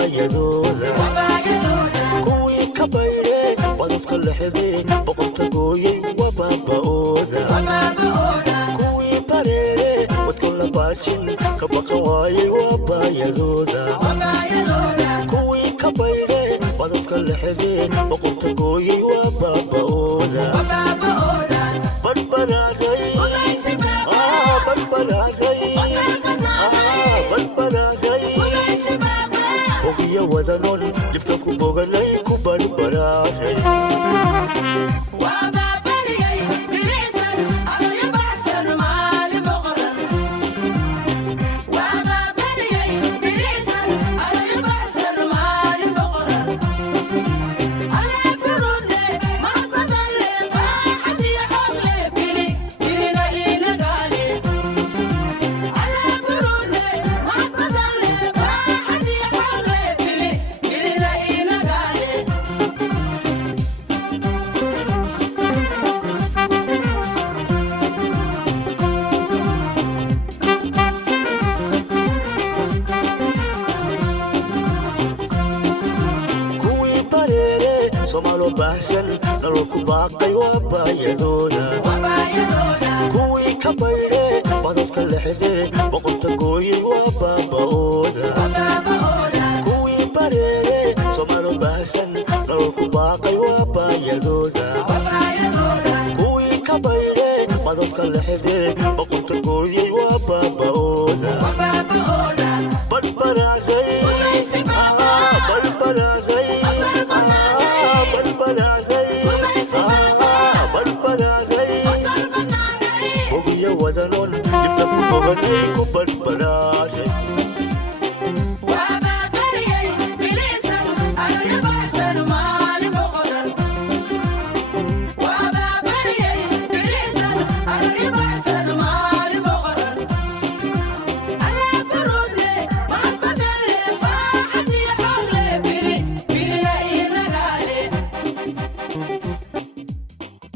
wabaayadooda kuwii ka baydhe badadka lexday boqorta gooyey wabaaba'ooda kuwii bareere wadka la baajin ka baqa waayey wabaayadooda kuwii ka baydhe badadka lexday boqorta gooyey wabaaba'ooda badbadaaday ogiya wadanon dhibta ku boganay ku badbadaaday Somalo bahsan nalku baaqay wabaayadooda kuwii ka baydhe badadka lexday boqorta gooyey wabaaba'ooda kuwii bareere somalo bahsan nalku baaqay wabaayadooda kuwii ka baydhe badadka lexday boqorta gooyey wabaaba'ooda badbadaaday ogiya wadanon dhibta ku boganay ku badbadaaday